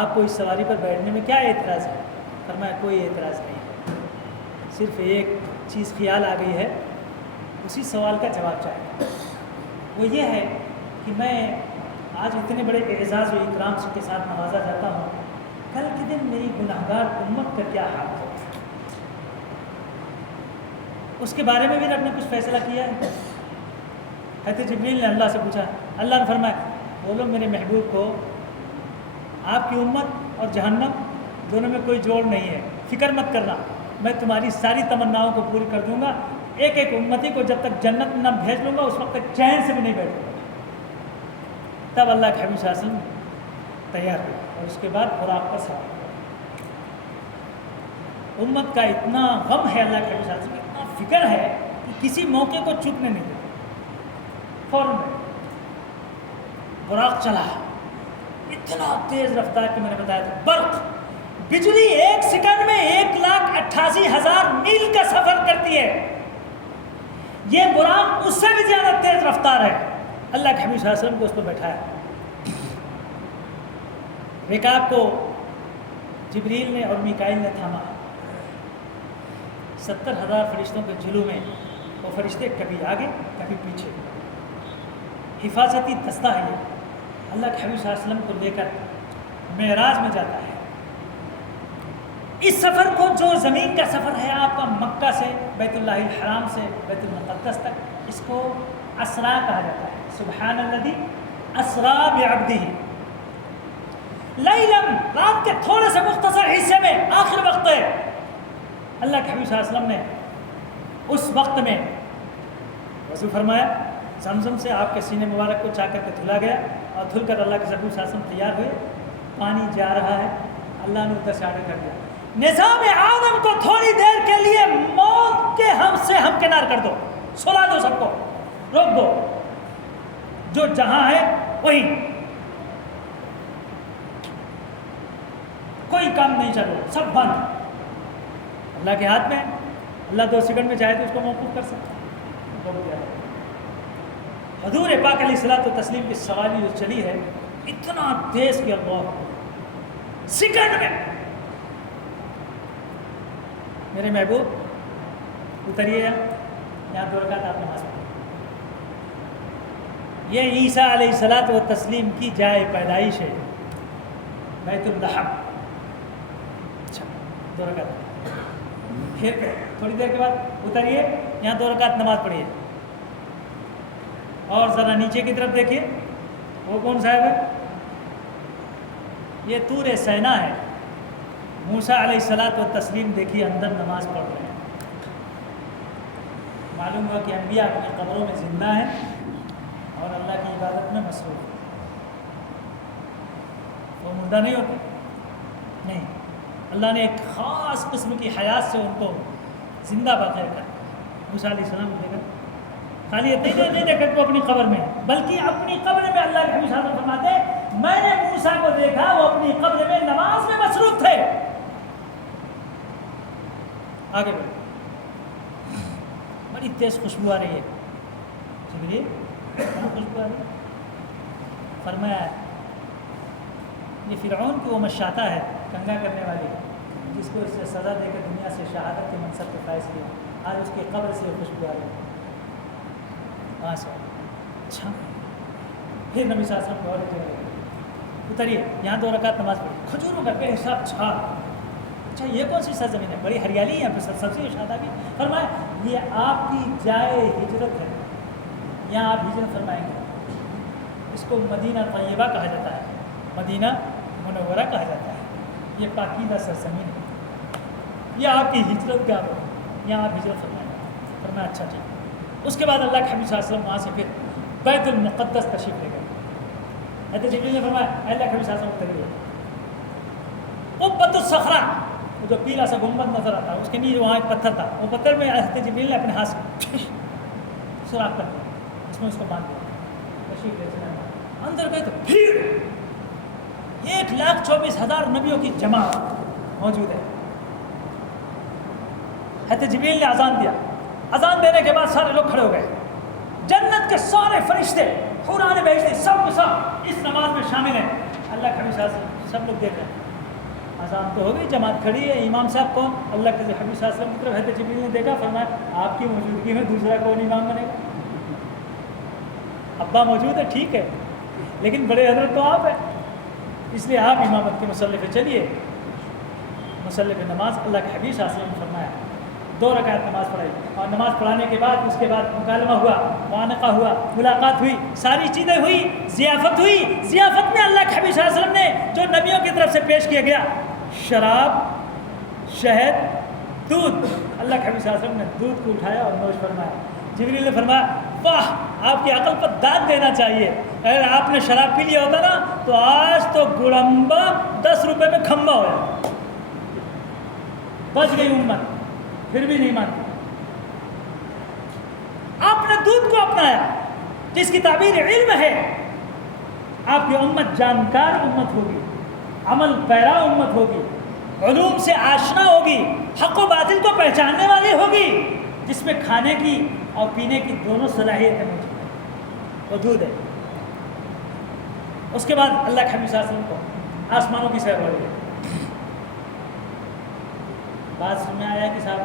آپ کو اس سواری پر بیٹھنے میں کیا اعتراض ہے؟ فرمایا کوئی اعتراض نہیں ہے، صرف ایک چیز خیال آ گئی ہے، اسی سوال کا جواب چاہیے، وہ یہ ہے کہ میں آج اتنے بڑے اعزاز و اکرام کے ساتھ نوازا جاتا ہوں، کل کے دن میری گناہگار امت کا کیا حال ہے؟ اس کے بارے میں بھی رب نے کچھ فیصلہ کیا ہے؟ حضرت جبریل نے اللہ سے پوچھا، اللہ نے فرمایا بولو میرے محبوب کو آپ کی امت اور جہنم دونوں میں کوئی جوڑ نہیں ہے، فکر مت کرنا، میں تمہاری ساری تمناؤں کو پوری کر دوں گا، ایک ایک امتی کو جب تک جنت میں نہ بھیج لوں گا اس وقت تک چین سے بھی نہیں بیٹھوں گا۔ تب اللہ کے حبیب صلی اللہ علیہ وسلم تیار ہوئے، اور اس کے بعد فراق کا سوال۔ امت کا اتنا غم ہے، اللہ کے حبیب صلی اللہ علیہ وسلم اتنا فکر ہے کہ کسی موقع کو چکنے نہیں دیتے، فوراً براق چلا، اتنا تیز رفتار کہ میں نے بتایا تھا برق، بجلی 1 سیکنڈ میں 1,88,000 میل کا سفر کرتی ہے، یہ براق اس سے بھی زیادہ تیز رفتار ہے۔ اللہ کے حبیب صلی اللہ علیہ وسلم کو اس پر بیٹھایا، رکاب کو جبریل نے اور میکائیل نے تھاما، 70,000 فرشتوں کے جلو میں وہ فرشتے کبھی آگے کبھی پیچھے، حفاظتی دستہ ہے یہ، اللہ کے حبیب صلی اللہ علیہ وسلم کو لے کر معراج میں جاتا ہے۔ اس سفر کو جو زمین کا سفر ہے آپ کا مکہ سے بیت اللہ الحرام سے بیت المقدس تک، اس کو اسرا کہا جاتا ہے، سبحان الذی اسرا بعبدہ، لیلاً، رات کے تھوڑے سے مختصر حصے میں، آخر وقت ہے، اللہ کے حبیب صلی اللہ علیہ وسلم نے اس وقت میں وضو فرمایا، زمزم سے آپ کے سینے مبارک کو چا کر کے دھلا گیا، اور دھل کر اللہ کے حبیب صلی اللہ علیہ وسلم تیار ہوئے، پانی جا رہا ہے، اللہ نے ادھر سے آگے کر دیا، نظام عالم کو تھوڑی دیر کے لیے موت کے ہم سے ہمکنار کر دو، سلا دو، سب کو روک دو، جو جہاں ہے وہی، کوئی کام نہیں چلو، سب بند، اللہ کے ہاتھ میں، اللہ 2 سیکنڈ میں چاہے تو اس کو موقوف کر سکتا ہے۔ حضور پاک علیہ الصلوۃ والتسلیم کی سواری جو چلی ہے اتنا تیز کہ اللہ سیکنڈ میں میرے محبوب اتریے یہاں 2 رکعت آپ نماز پڑھیں. یہ عیسیٰ علیہ الصلوۃ والتسلیم کی جائے پیدائش ہے، بیت اللحم. اچھا 2 رکعت. پھر تھوڑی دیر کے بعد اتریے یہاں 2 رکعت نماز پڑھیے. اور ذرا نیچے کی طرف دیکھیے، وہ کون صاحب ہے؟ یہ طور سینا ہے. موسیٰ علیہ الصلوۃ والتسلیم دیکھیے اندر نماز پڑھ رہے ہیں. معلوم ہوا کہ انبیاء اپنی قبروں میں زندہ ہیں اور اللہ کی عبادت میں مصروف ہیں. وہ مردہ نہیں ہوتے نہیں. اللہ نے ایک خاص قسم کی حیات سے ان کو زندہ باقی رکھا. موسیٰ علیہ السلام کو دیکھا، خالی اتنے نہیں دیکھا کہ وہ اپنی قبر میں، بلکہ اپنی قبر میں اللہ کے حبیب صلی اللہ علیہ وسلم فرماتے ہیں میں نے موسیٰ کو دیکھا وہ اپنی قبر میں نماز میں مصروف تھے. آگے بڑھے. بڑی تیز خوشبو آ رہی ہے. جبریل خوشبو آ رہی ہے. فرمایا یہ فرعون کی وہ مشاطہ ہے، کنگا کرنے والی، جس کو اس سے سزا دے کر دنیا سے شہادت کے منصب پہ فائز کیا. آج اس کی قبر سے خوشبو آ رہی ہے وہاں سے. اچھا پھر نبی صلی اللہ علیہ وسلم اور ایک جگہ اتریے یہاں 2 رکعت نماز پڑھی. کھجوروں کا بے حساب چھا. اچھا یہ کون سی سرزمین ہے؟ بڑی ہریالی ہے یہاں پہ، سبزی شادہ بھی. فرمایا یہ آپ کی جائے ہجرت ہے، یہاں آپ ہجرت فرمائیں گے. اس کو مدینہ طیبہ کہا جاتا ہے، مدینہ منورہ کہا جاتا ہے. یہ پاکیزہ سرزمین ہے، یہ آپ کی ہجرت گاہ ہے، یہاں آپ ہجرت فرمائیں گے. فرمایا اچھا ٹھیک. اس کے بعد اللہ کے حبیب صلی اللہ علیہ وسلم وہاں سے پھر بیت المقدس تشریف لے گئے. حضرت جبریل نے فرمایا اللہ کے حبیب صلی اللہ علیہ وسلم اتریے. قبۃ الصخرہ، وہ جو پیلا سا گنبد نظر آتا ہے اس کے نیچے وہاں ایک پتھر تھا. وہ پتھر میں حضرت جبریل نے اپنے ہاتھ سے سوراخ کر دیا، اس میں اس کو باندھ دیا. تشریف لے گئے اندر گئے تو پھر 1,24,000 نبیوں کی جماعت موجود ہے. حضرت جبریل نے اذان دیا. اذان دینے کے بعد سارے لوگ کھڑے ہو گئے. جنت کے سارے فرشتے، حوران بہشتی سب کے سب اس نماز میں شامل ہیں. اللہ کے حبیب صلی اللہ علیہ وسلم سب لوگ دیکھ رہے ہیں. اذان تو ہو گئی، جماعت کھڑی ہے. امام صاحب کون؟ اللہ کے حبیب صلی اللہ علیہ وسلم کی طرف حضرت جبریل نے دیکھا. فرمایا آپ کی موجودگی میں دوسرا کون امام بنے گا؟ ابا موجود ہے ٹھیک ہے، لیکن بڑے حضرت تو آپ ہیں، اس لیے آپ امامت کے مسئلے پہ چلیے. مسئلے پہ نماز اللہ کے حبیب صلی اللہ علیہ وسلم نے فرمایا 2 رکعت نماز پڑھائی. اور نماز پڑھانے کے بعد اس کے بعد مکالمہ ہوا، معانقہ ہوا، ملاقات ہوئی، ساری چیزیں ہوئی، ضیافت ہوئی. ضیافت میں اللہ کے حبیب صلی اللہ علیہ وسلم نے جو نبیوں کی طرف سے پیش کیا گیا شراب، شہد، دودھ، اللہ کے حبیب صلی اللہ علیہ وسلم نے دودھ کو اٹھایا اور نوش فرمایا. جبریل نے فرمایا واہ آپ کی عقل پر داد دینا چاہیے، اگر آپ نے شراب پی لیا ہوتا نا تو آج تو گڑمبا 10 روپے میں کھمبا ہو جائے. بچ گئی امت، پھر بھی نہیں مانتی. آپ نے دودھ کو اپنایا جس کی تعبیر علم ہے. آپ کی امت جانکار امت ہوگی، عمل پیرا امت ہوگی، علوم سے آشنا ہوگی، حق و باطل کو پہچاننے والی ہوگی، جس میں کھانے کی اور پینے کی دونوں صلاحیتیں موجود ہیں. وہ دودھ ہے. اس کے بعد اللہ کے حبیب صلی اللہ علیہ وسلم کو آسمانوں کی سیر ہو رہی ہے. بات سننے آیا کہ صاحب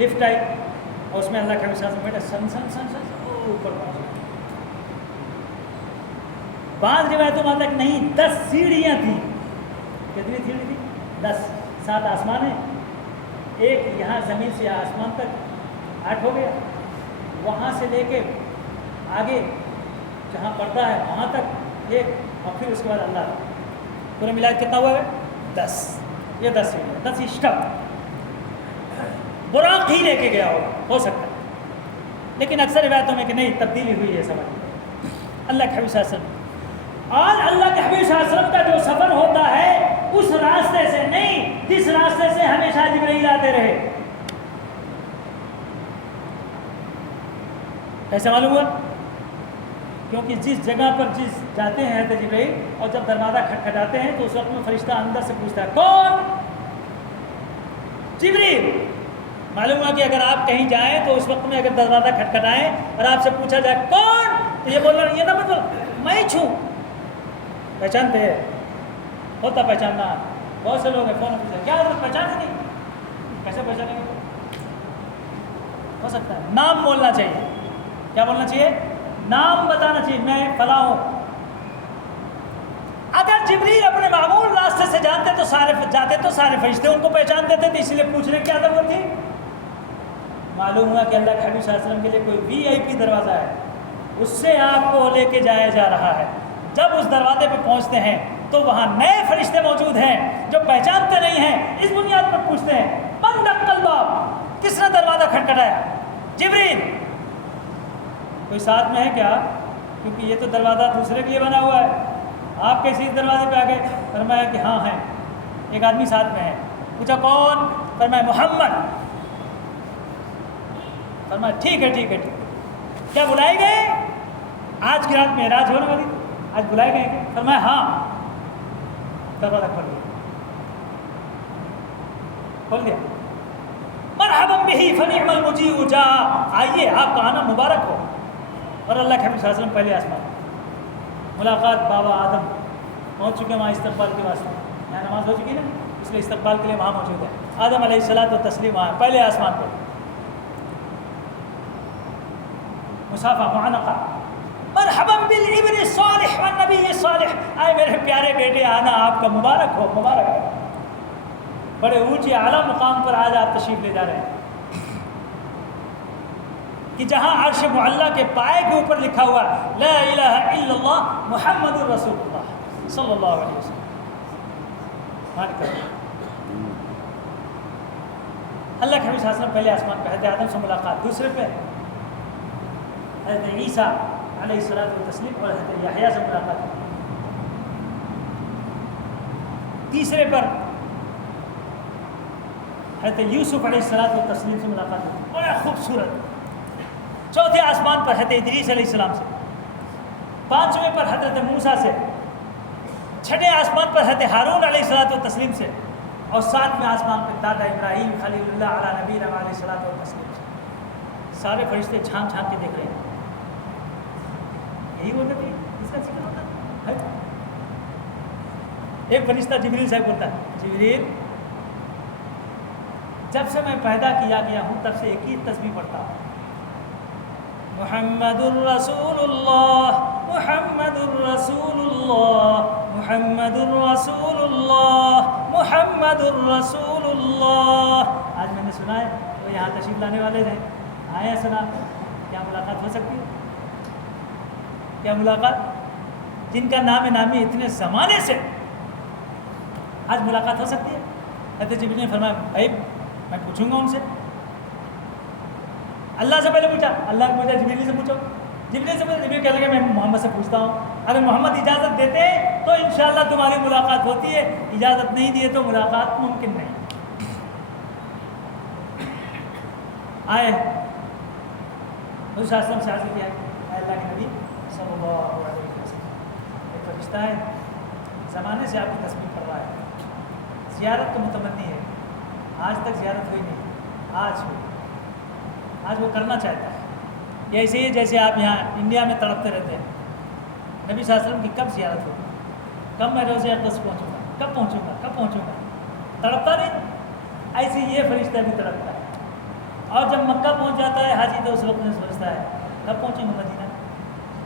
لفٹ آئی اور اس میں اللہ کے حبیب صلی اللہ علیہ وسلم بیٹھا سن سن سن سن اوپر پہنچ. بعض روایتوں میں آتا ہے کہ نہیں 10 سیڑھیاں تھیں. کتنی سیڑھی تھی؟ 10. 7 آسمان ہیں، ایک یہاں زمین سے آسمان تک 8 ہو گیا، وہاں سے لے کے آگے جہاں پردہ ہے وہاں تک ایک، اور پھر اس کے بعد اللہ. پورے ملا کتنا ہوا ہے؟ 10. یہ 10 سیڑھیاں، 10 اسٹپ. براق ہی لے کے گیا ہو سکتا ہے، لیکن اکثر روایتوں میں کہ نہیں تبدیلی ہوئی ہے سمجھ. اللہ کے حبیب صلی اللہ علیہ وسلم اور اللہ کے حبیب صلی اللہ علیہ وسلم کا جو سفر ہوتا ہے اس راستے سے نہیں جس راستے سے ہمیشہ جبرائیل آتے رہے. کیسے معلوم ہوا؟ کیونکہ جس جگہ پر جس جاتے ہیں حضرت جبرائیل اور جب دروازہ کھٹکھٹاتے ہیں تو اس وقت میں فرشتہ اندر سے پوچھتا ہے کون؟ جبرائیل. معلوم ہوا کہ اگر آپ کہیں جائیں تو اس وقت میں اگر دروازہ کھٹکھٹائیں اور آپ سے پوچھا جائے کون، تو یہ بول رہا یہ نہ مطلب میں ہی چھوں. پہچانتے ہیں، ہوتا پہچاننا. بہت سے لوگ ہیں فون پوچھتے کیا حضرت پہچانے نہیں. کیسے پہچانیں گے؟ ہو سکتا ہے نام بولنا چاہیے. کیا بولنا چاہیے؟ نام بتانا چاہیے، میں فلاں ہوں. اگر جبریل اپنے معمول راستے سے جاتے تو سارے فرشتے ان کو پہچانتے تھے، تو اس لیے پوچھنے کی کیا ضرورت تھی؟ معلوم ہوا کہ اللہ کے حبیب صلی اللہ علیہ وسلم کے لیے کوئی VIP دروازہ ہے، اس سے آپ کو لے کے جایا جا رہا ہے. جب اس دروازے پہ پہنچتے ہیں تو وہاں نئے فرشتے موجود ہیں جو پہچانتے نہیں ہیں. اس بنیاد پر پوچھتے ہیں من دق الباب، کس نے دروازہ کھٹکھٹایا؟ جبریل. کوئی ساتھ میں ہے کیا؟ کیونکہ یہ تو دروازہ دوسرے کے لیے بنا ہوا ہے. آپ کیسے اس دروازے پہ آ گئے؟ فرمایا کہ ہاں ہیں، ایک آدمی ساتھ میں ہے. پوچھا کون؟ فرمایا محمد. فرمایا ٹھیک ہے ٹھیک ہے ٹھیک ہے. کیا بلائے گئے؟ آج کی رات معراج ہونے والی، آج بلائے گئے کیا؟ فرمایا ہاں. دروازہ کھول دیا، کھول دیا. مرحبا بہ فنعم المجیء جاء، آئیے آپ کا آنا مبارک ہو. اور اللہ کے حبیب صلی اللہ علیہ وسلم پہلے آسمان ملاقات بابا آدم پہنچ چکے وہاں استقبال کے واسطے. یہاں نماز ہو چکی نا، اس لیے استقبال کے لیے وہاں موجود ہے. آدم علیہ الصلوۃ والتسلیم وہاں پہلے آسمان پہ. مصافہ معانقہ. مرحبا بالابن الصالح والنبی الصالح، آئے میرے پیارے بیٹے آنا آپ کا مبارک ہو مبارک ہو. بڑے اونچے اعلیٰ مقام پر آج آپ تشریف لے جا رہے ہیں کہ جہاں عرش معلیٰ کے پائے کے اوپر لکھا ہوا لا الہ الا اللہ محمد الرسول اللہ صلی اللہ علیہ وسلم. اللہ کے حبیب صلی اللہ علیہ وسلم پہلے آسمان پہ حضرت آدم سے ملاقات، دوسرے پہ حضرت عیسیٰ علیہ الصلوۃ والتسلیم اور حضرت یحییٰ سے ملاقات، تیسرے پر حضرت یوسف علیہ الصلوۃ والتسلیم سے ملاقات ہوئی، بڑا خوبصورت. چوتھے آسمان پر حضرت ادریس علیہ السلام سے، پانچویں پر حضرت موسیٰ سے، چھٹے آسمان پر حضرت ہارون علیہ الصلوۃ والتسلیم سے، اور ساتویں آسمان پر دادا ابراہیم خلیل اللہ علیہ نبینا علیہ الصلوۃ والتسلیم سے. سارے فرشتے چھان چھان کے دیکھ رہے ہیں. یہی وہ نبی اس کا ذکر ہوتا ہے. ایک فرشتہ جبریل سے بولتا ہے جبریل جب سے میں پیدا کیا گیا ہوں تب سے ایک ہی تسبیح پڑھتا ہوں، محمد الرسول اللہ محمد الرسول اللہ محمد الرسول اللہ محمد الرسول اللہ. آج میں نے سنا ہے وہ یہاں تشریف لانے والے ہیں، آئے ہیں سنا. کیا ملاقات ہو سکتی ہے؟ کیا ملاقات؟ جن کا نام نامی اتنے زمانے سے، آج ملاقات ہو سکتی ہے؟ حضرت جبریل نے فرمایا بھائی میں پوچھوں گا ان سے. اللہ سے پہلے پوچھا، اللہ نے پوچھا جبریل سے پوچھو. جبریل سے پوچھا، جبریل کہنے لگے میں محمد سے پوچھتا ہوں، اگر محمد اجازت دیتے ہیں تو انشاءاللہ تمہاری ملاقات ہوتی ہے، اجازت نہیں دیے تو ملاقات ممکن نہیں. آئے اس آسلم سے حاصل کیا ہے اللہ کے نبی صلی اللہ علیہ وسلم. ایک فرشتہ ہے زمانے سے آپ کی تصویر پڑھ رہا ہے، زیارت تو متمنی ہے، آج تک زیارت ہوئی نہیں، آج ہوئی. آج وہ کرنا چاہتا ہے. یہ ایسے ہی جیسے آپ یہاں انڈیا میں تڑپتے رہتے ہیں نبی صلی اللہ علیہ وسلم کی کب زیارت ہوگی، کب میں روزہ اقدس پہنچوں گا، کب پہنچوں گا کب پہنچوں گا. تڑپتا نہیں؟ ایسے یہ فرشتہ بھی تڑپتا ہے. اور جب مکہ پہنچ جاتا ہے حاجی تو اس وقت میں سوچتا ہے کب پہنچوں گا مدینہ،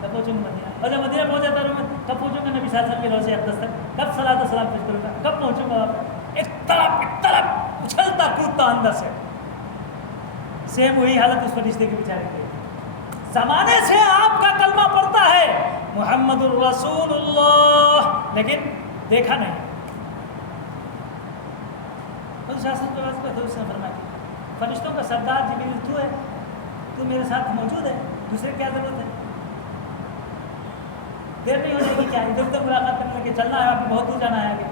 کب پہنچوں گا مدینہ. اور جب مدینہ پہنچ جاتا ہے کب پہنچوں گا نبی صلی اللہ علیہ وسلم کے روزہ اقدس تک، کب صلاۃ و سلام پیش کروں گا، کب پہنچوں گا. ایک طرف اچھلتا کودتا اندر سے. سیم وہی حالت اس فرشتے کے بیچارے کی. زمانے سے آپ کا کلمہ پڑھتا ہے محمد الرسول اللہ، لیکن دیکھا نہیں. فرشتوں کا سردار جبریل تو ہے، تو میرے ساتھ موجود ہے، دوسرے کیا ضرورت ہے؟ دیر نہیں ہو جائے گی کیا؟ ادھر ادھر ملاقات کرنے لگے، چلنا ہے آپ کو، بہت دور جانا ہے آگے.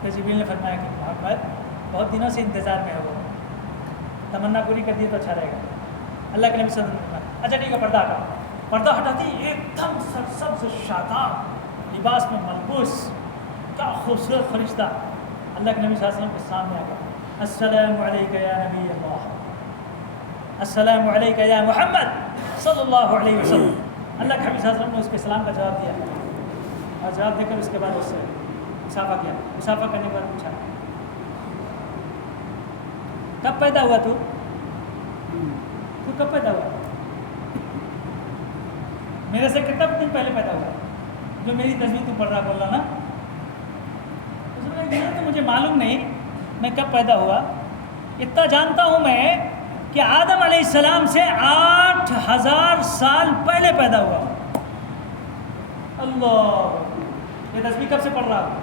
پھر جبریل نے فرمایا کہ محمد بہت دنوں سے انتظار میں ہے، وہ تمنا پوری کر دی تو اچھا رہے گا. اللہ کے نبی صلی اللہ علیہ وسلم نے اچھا ٹھیک ہے پردہ ہٹا. پردہ ہٹاتی ایک دم سرسبز شاداب لباس میں ملبوس کیا خوبصورت فرشتہ اللہ کے نبی صلی اللہ علیہ وسلم کے سامنے آ گیا. السلام علیکہ یا نبی اللہ، السلام علیکہ یا محمد صلی اللہ علیہ وسلم. اللہ کے نبی صلی اللہ علیہ وسلم نے اس کے سلام کا جواب دیا، اور جواب دے کر اس کے بعد اس سے مسافہ کیا. مسافہ کرنے کے بعد پوچھا کب پیدا ہوا تو کب پیدا ہوا؟ میرے سے کتنا دن پہلے پیدا ہوا؟ جو میری تصویر تو پڑھ رہا بول رہا نا، تو مجھے معلوم نہیں میں کب پیدا ہوا. اتنا جانتا ہوں میں کہ آدم علیہ السلام سے 8000 سال پہلے پیدا ہوا. اللہ، یہ تصویر کب سے پڑھ رہا ہوں؟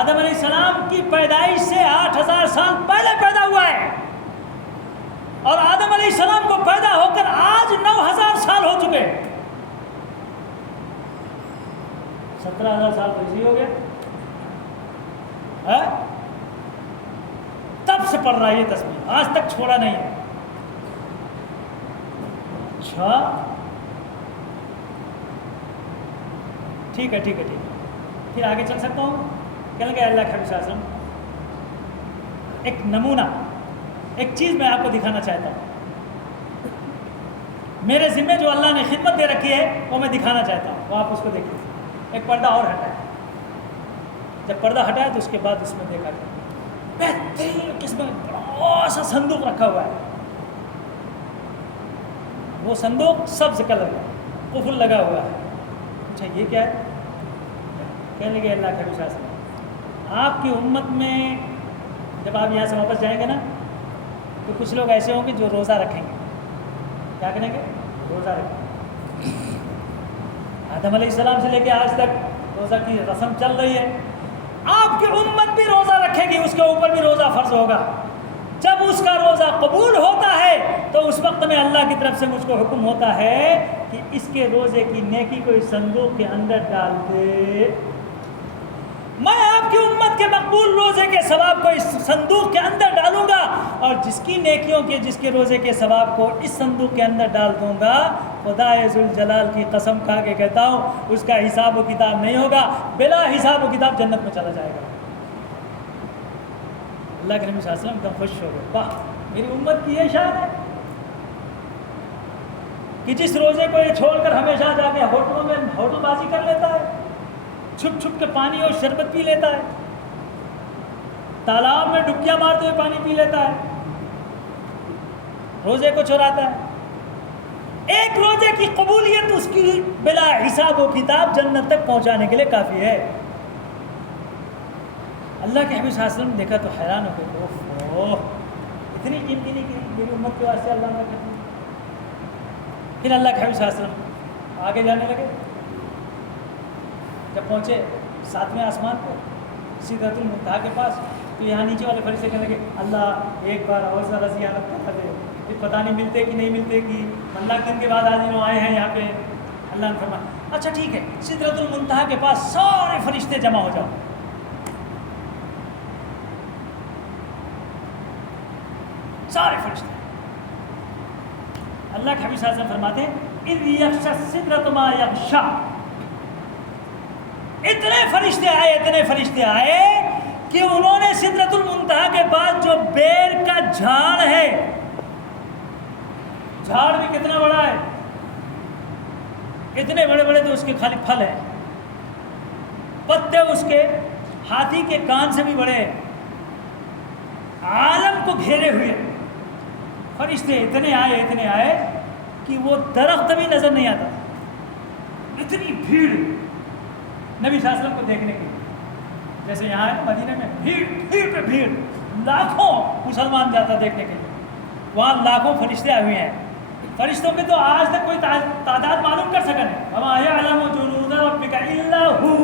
آدم علیہ السلام کی پیدائش سے 8000 سال پہلے پیدا ہوا ہے، اور آدم علیہ السلام کو پیدا ہو کر آج 9000 سال ہو چکے. 17000 سال تو اسی ہو گیا. تب سے پڑھ رہا ہے یہ تصویر، آج تک چھوڑا نہیں ہے. اچھا ٹھیک ہے. پھر آگے چل سکتا ہوں. کہنے لگے اللہ کے حبیب صلی اللہ علیہ وسلم ایک نمونہ، ایک چیز میں آپ کو دکھانا چاہتا ہوں. میرے ذمہ جو اللہ نے خدمت دے رکھی ہے وہ میں دکھانا چاہتا ہوں، وہ آپ اس کو دیکھیں. ایک پردہ اور ہٹائے. جب پردہ ہٹائے تو اس کے بعد اس میں دیکھا جائے بہترین قسم کا بڑا سا صندوق رکھا ہوا ہے. وہ صندوق سبز کلر کا قفل لگا ہوا ہے. اچھا یہ کیا ہے؟ کہنے لگے اللہ کے حبیب صلی اللہ علیہ وسلم آپ کی امت میں جب آپ یہاں سے واپس جائیں گے نا تو کچھ لوگ ایسے ہوں گے جو روزہ رکھیں گے. کیا کریں گے؟ روزہ رکھیں گے. آدم علیہ السلام سے لے کے آج تک روزہ کی رسم چل رہی ہے. آپ کی امت بھی روزہ رکھے گی، اس کے اوپر بھی روزہ فرض ہوگا. جب اس کا روزہ قبول ہوتا ہے تو اس وقت میں اللہ کی طرف سے مجھ کو حکم ہوتا ہے کہ اس کے روزے کی نیکی کو اس صندوق کے اندر ڈال دے. میں آپ کی امت کے مقبول روزے کے ثواب کو اس صندوق کے اندر ڈالوں گا، اور جس کی نیکیوں کے جس کے روزے کے ثواب کو اس صندوق کے اندر ڈال دوں گا، خدا ذوالجلال کی قسم کھا کے کہتا ہوں اس کا حساب و کتاب نہیں ہوگا، بلا حساب و کتاب جنت میں چلا جائے گا. اللہ کے نبی صلی اللہ علیہ وسلم ایک دم خوش ہو گئے. واہ، میری امت کی یہ شان ہے کہ جس روزے کو یہ چھوڑ کر ہمیشہ جا کے ہوٹلوں میں ہوٹل بازی کر لیتا ہے، چھپ چھپ کے پانی اور شربت پی لیتا ہے، تالاب میں ڈبکیاں مارتے ہوئے پانی پی لیتا ہے، روزے کو چوراتا ہے. ایک روزے کی قبولیت اس کی بلا حساب و کتاب جنت تک پہنچانے کے لیے کافی ہے. اللہ کے حبیب صلی اللہ علیہ وسلم دیکھا تو حیران ہو گئے. اوہ، اتنی قیمتی نہیں کی میری امت کے واسطے اللہ نے کہا. پھر اللہ کے حبیب صلی اللہ علیہ وسلم آگے جانے لگے. جب پہنچے 7ویں آسمان کو، سدرۃ المنتہا کے پاس، تو یہاں نیچے والے فرشتے کہنے لگے اللہ ایک بار اور ذرا زیارت کرا دے. پھر پتہ نہیں ملتے کہ نہیں ملتے کہ اللہ کے دن کے بعد آج انہوں آئے ہیں یہاں پہ. اللہ نے فرمایا اچھا ٹھیک ہے، سدرۃ المنتہا کے پاس سارے فرشتے جمع ہو جاؤ. سارے فرشتے. اللہ کے حبیب صلی اللہ علیہ وسلم فرماتے ہیں اذ یغشی السدرۃ ما یغشی. اتنے فرشتے آئے کہ انہوں نے سدرۃ المنتہا کے بعد جو بیر کا جھاڑ ہے، جھاڑ بھی کتنا بڑا ہے، اتنے بڑے بڑے تو اس کے خالی پھل ہیں، پتے اس کے ہاتھی کے کان سے بھی بڑے ہیں، عالم کو گھیرے ہوئے. فرشتے اتنے آئے کہ وہ درخت بھی نظر نہیں آتا. اتنی بھیڑ نبی صلی اللہ علیہ وسلم کو دیکھنے کی. جیسے یہاں ہے مدینہ میں بھیڑ پہ بھیڑ، لاکھوں مسلمان جاتا دیکھنے کے لیے. وہاں لاکھوں فرشتے آئے ہوئے ہیں. فرشتوں میں تو آج تک کوئی تعداد معلوم کر سکا نہیں. وما یعلم جنود ربک الا ہو.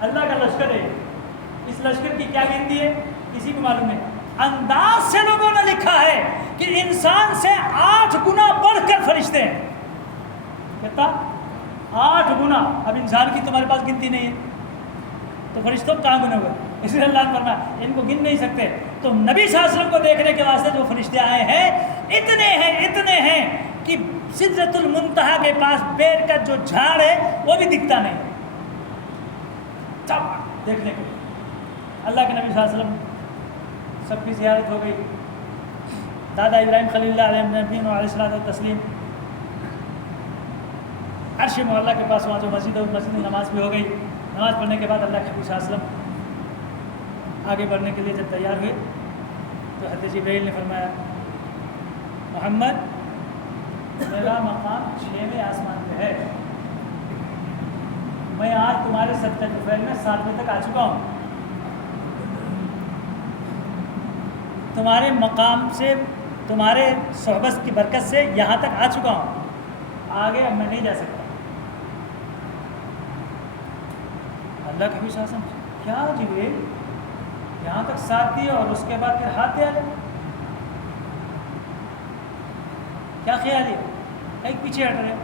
اللہ کا لشکر ہے. اس لشکر کی کیا گنتی ہے کسی کو معلوم نہیں. انداز سے لوگوں نے لکھا ہے کہ انسان سے 8 گنا بڑھ کر فرشتے ہیں. کہتا 8 گنا. اب انسان کی تمہارے پاس گنتی نہیں ہے تو فرشتوں کہاں گنے ہوئے. اس لیے اللہ نے فرمایا ان کو گن نہیں سکتے. تو نبی صلی اللہ علیہ وسلم کو دیکھنے کے واسطے جو فرشتے آئے ہیں اتنے ہیں کہ سدرۃ المنتہا کے پاس بیر کا جو جھاڑ ہے وہ بھی دکھتا نہیں. سب دیکھنے کو اللہ کے نبی صلی اللہ علیہ وسلم سب کی زیارت ہو گئی. دادا ابراہیم خلیل اللہ علیہ نبی علیہ الصلوۃ والتسلیم عرش معلیٰ کے پاس وہاں جو مسجد میں نماز بھی ہو گئی. نماز پڑھنے کے بعد اللہ کے حبیب صلی اللہ علیہ وسلم آگے بڑھنے کے لیے جب تیار ہوئے تو حضرت جبریل نے فرمایا محمد میرا مقام 6ویں آسمان پہ ہے، میں آج تمہارے سطح طفیل میں 7ویں تک آ چکا ہوں، تمہارے مقام سے تمہارے صحبت کی برکت سے یہاں تک آ چکا ہوں، آگے اب میں نہیں جا سکتا۔ اللہ کا بھی شاسن کیا جبریل یہاں تک ساتھ دیا اور اس کے بعد پھر ہاتھ دیا لے، کیا خیال ہے؟ ایک پیچھے ہٹ رہے۔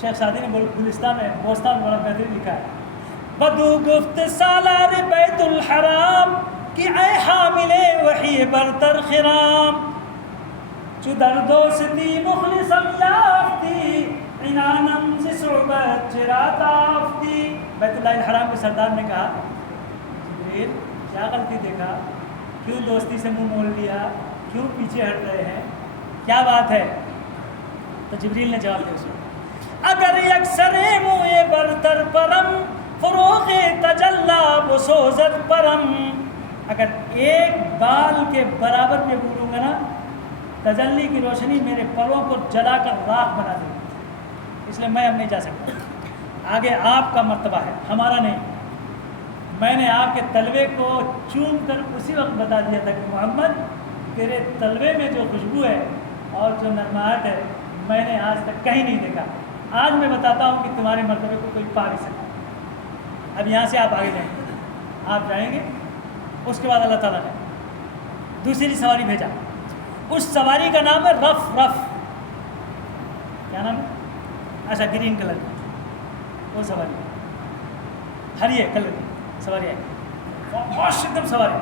شیخ سعدی نے گلستان میں بوستان بڑا بہترین لکھا ہے، بدو گفت سالار بیت الحرام کہ اے حامل وحی برتر خرام، چو در دوستی مخلصم یافتی عنانم سے صحبت چرات آفتی۔ بیت اللہ الحرام کے سردار نے کہا جبریل کیا غلطی دیکھا، کیوں دوستی سے منہ موڑ لیا، کیوں پیچھے ہٹ رہے ہیں، کیا بات ہے؟ تو جبریل نے جواب دیا اس کو، اگر یکسر موئے برتر پرم فروغ تجلا بسوزت پرم، اگر ایک بال کے برابر میں بولوں گا نا تجلی کی روشنی میرے پروں کو جلا کر راکھ بنا دے گی، اس لیے میں اب نہیں جا سکتا، آگے آپ کا مرتبہ ہے ہمارا نہیں۔ میں نے آپ کے تلوے کو چوم کر اسی وقت بتا دیا تھا کہ محمد تیرے تلوے میں جو خوشبو ہے اور جو نرماہٹ ہے میں نے آج تک کہیں نہیں دیکھا، آج میں بتاتا ہوں کہ تمہارے مرتبے کو کوئی پا نہیں سکتا۔ اب یہاں سے آپ آگے جائیں گے، آپ جائیں گے، اس کے بعد اللہ تعالیٰ نے دوسری سواری بھیجا، اس سواری کا نام ہے رف رف، کیا نام ہے؟ اچھا گرین کلر کی وہ سواری، ہری کلر کی سواری ہے، ایک دم سواری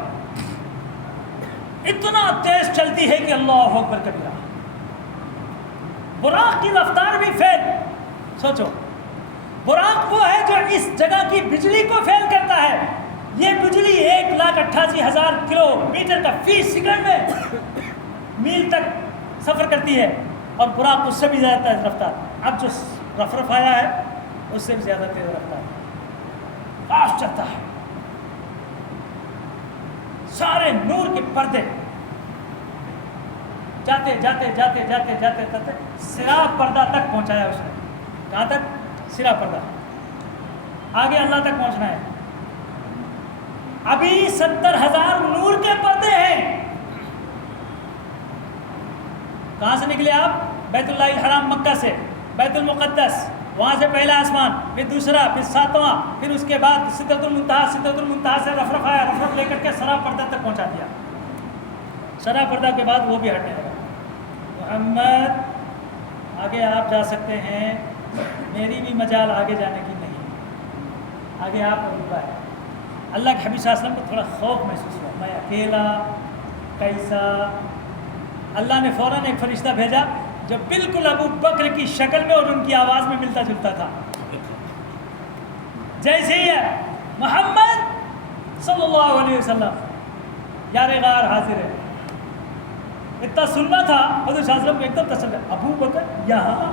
اتنا تیز چلتی ہے کہ اللہ اکبر کبیرہ، براق کی رفتار بھی فیل، سوچو براق وہ ہے جو اس جگہ کی بجلی کو فیل کرتا ہے، یہ بجلی 1,88,000 کلومیٹر کا فی سیکنڈ میں میل تک سفر کرتی ہے، اور براق اس سے بھی زیادہ تیز رفتار، اب جو رف آیا ہے اس سے بھی زیادہ تیز رفتار، فاسٹ چلتا ہے، سارے نور کے پردے جاتے جاتے جاتے جاتے جاتے جاتے سرا پردہ تک پہنچایا اس نے، کہاں تک؟ سرا پردہ، آگے اللہ تک پہنچنا ہے، ابھی 70,000 نور کے پردے ہیں، کہاں سے نکلے آپ؟ بیت اللہ الحرام مکہ سے، بیت المقدس، وہاں سے پہلا آسمان، پھر دوسرا، پھر 7واں، پھر اس کے بعد سدرۃ المنتہا، سدرۃ المنتہا سے رف آیا، رف لے کر کے سرا پردہ تک پہنچا دیا، سرا پردہ کے بعد وہ بھی ہٹنے لگا۔ محمد آگے آپ جا سکتے ہیں، میری بھی مجال آگے جانے کی نہیں، آگے آپ کا ڈبا ہے۔ اللہ کے حبیب صلی اللہ علیہ وسلم کو تھوڑا خوف محسوس ہوا، میں اکیلا کیسا؟ اللہ نے فوراً ایک فرشتہ بھیجا جو بالکل ابو بکر کی شکل میں اور ان کی آواز میں ملتا جلتا تھا، جیسے ہی ہے محمد صلی اللہ علیہ وسلم یار غار حاضر ہے، اتنا سننا تھا حضور صلی اللہ علیہ وسلم کو ایک دم تسلی، ابو بکر یہاں،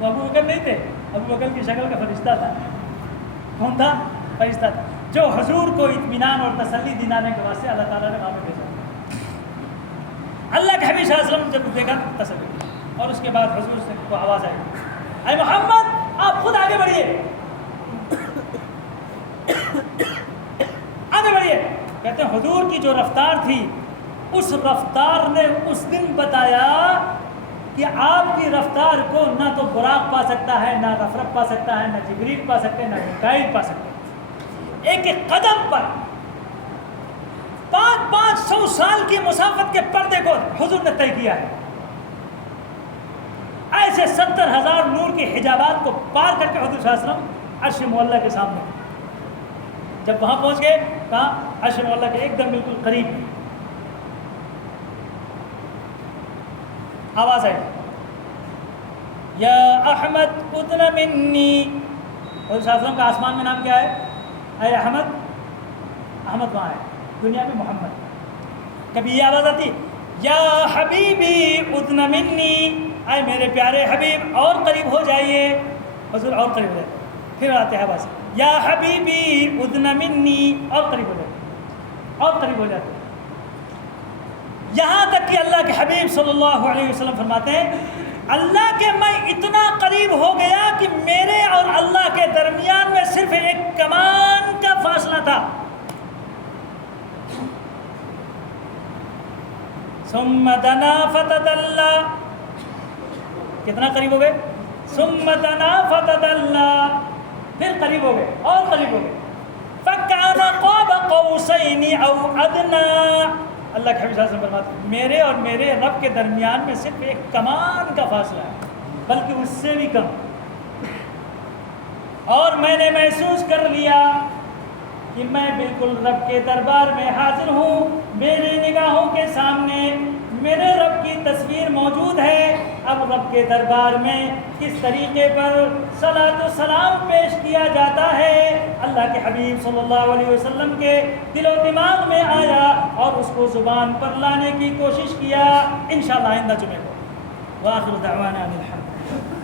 وہ ابو بکر نہیں تھے، ابو بکر کی شکل کا فرشتہ تھا، کون تھا؟ فرشتہ تھا جو حضور کو اطمینان اور تسلی دلانے کے واسطے اللہ تعالیٰ نے وہاں پہ بھیجا۔ اللہ کے حبیب صلی اللہ علیہ وسلم جب دیکھا تسلی، اور اس کے بعد حضور سے کو آواز آئی، اے محمد آپ خود آگے بڑھیے، آگے بڑھیے۔ کہتے ہیں حضور کی جو رفتار تھی اس رفتار نے اس دن بتایا کہ آپ کی رفتار کو نہ تو براق پا سکتا ہے، نہ رفرف پا سکتا ہے، نہ جبریل پا سکتے ہیں، نہ میکائیل پا سکتے ہیں۔ ایک ایک قدم پر 500 سال کی مسافت کے پردے کو حضور نے طے کیا ہے، ایسے 70,000 نور کے حجابات کو پار کر کے حضور صلی اللہ علیہ وسلم عرش معلیٰ کے سامنے، جب وہاں پہنچ گئے کہاں؟ عرش معلیٰ کے ایک دم بالکل قریب، آواز آئی، یا احمد ادن منی، حضور صلی اللہ علیہ وسلم کا آسمان میں نام کیا ہے؟ اے احمد، احمد وہاں ہے، دنیا میں محمد۔ کبھی یہ آواز آتی یا حبیبی ادن منی، اے میرے پیارے حبیب اور قریب ہو جائیے، حضور اور قریب ہو جائے، پھر آتے ہیں آواز یا حبیبی ادن منی، اور قریب ہو جائے، اور قریب ہو جاتے، یہاں تک کہ اللہ کے حبیب صلی اللہ علیہ وسلم فرماتے ہیں اللہ کے میں اتنا قریب ہو گیا کہ میرے اور اللہ کے درمیان میں صرف ایک کمان کا فاصلہ تھا. ثم دنا فتدلى، کتنا قریب ہو گئے؟ ثم دنا فتدلى، پھر قریب ہو گئے اور قریب ہو گئے. فكان قاب قوسين او ادنى، اللہ کے حبیب صلی اللہ علیہ وسلم فرماتے ہیں میرے اور میرے رب کے درمیان میں صرف ایک کمان کا فاصلہ ہے، بلکہ اس سے بھی کم. اور میں نے محسوس کر لیا کہ میں بالکل رب کے دربار میں حاضر ہوں، میری نگاہوں کے سامنے میرے رب کی تصویر موجود ہے. اب رب کے دربار میں کس طریقے پر صلاۃ و سلام پیش کیا جاتا ہے اللہ کے حبیب صلی اللہ علیہ وسلم کے دل و دماغ میں آیا اور اس کو زبان پر لانے کی کوشش کیا. انشاءاللہ آئندہ جمعے کو. وآخر دعوانا الحمد للہ.